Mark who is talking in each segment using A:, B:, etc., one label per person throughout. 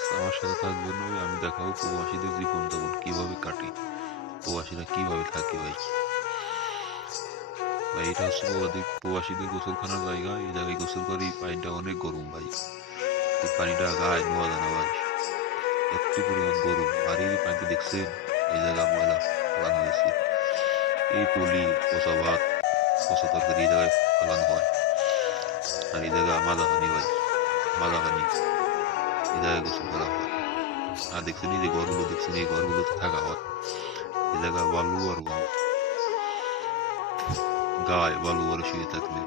A: আজ আমার সাথে থাকবেন আমি দেখাবো প্রবাসীদের জীবন যাপন কীভাবে কাটে, প্রবাসীরা কীভাবে থাকে ভাই। ভাই, এটা হচ্ছে প্রবাসী প্রবাসীদের গোসলখানার জায়গা, এই জায়গায় গোসল করি পানিটা অনেক গরম ভাই। এই পানিটা গায়ে নোয়া যায় না ভাই। একটু পরিমাণ গরম। আর এই পানিতে দেখছেন, এই জায়গা ময়লা ফেলানো হয়েছে। এই পলি পচা ভাত পচা তরকারি এই জায়গায় ফেলানো হয়। আর এই জায়গা মাজা পানি ভাই মাজা জায়গায় গোসল করা হয়। আর দেখছেন এই যে ঘরগুলো দেখছেন এই ঘরগুলোতে থাকা হয়। এই জায়গা বালু আর বালু। গায়ে বালু আর শুয়ে থাকলে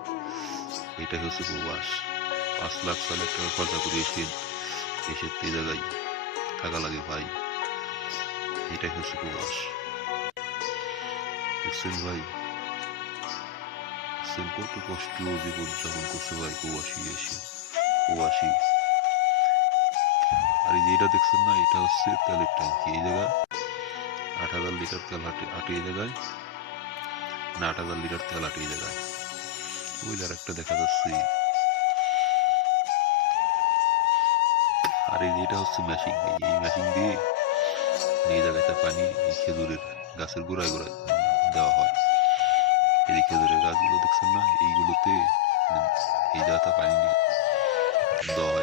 A: এটা হচ্ছে প্রবাস পাঁচ লাখ ছয় লাখ টাকা খরচা করে এসে এসে এই জায়গায় থাকা লাগে ভাই। এটাই হচ্ছে প্রবাস দেখছেন ভাই? দেখছেন কত কষ্ট জীবন যাপন করছে ভাই প্রবাসী এসে। প্রবাসী আর এই যে এটা দেখছেন না, এটা হচ্ছে তেলের ট্যাঙ্কি এই জায়গা আট হাজার লিটার তেল হাটে আটে এই জায়গায়, না, আট হাজার লিটার তেল আটে এই জায়গায়। ওই আর একটা দেখা যাচ্ছে। আর এই যে এটা হচ্ছে মেশিন এই মেশিন দিয়ে এই জায়গাতে পানি এই খেজুরের গাছের গোড়ায় গোড়ায় দেওয়া হয়। এই খেজুরের গাছগুলো দেখছেন না, এইগুলোতে এই জায়গাতে পানি দেওয়া হয়।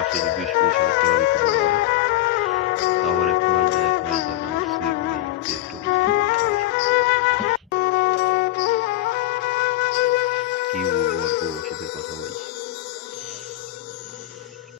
A: uma do bicho, bicho, eu tenho oito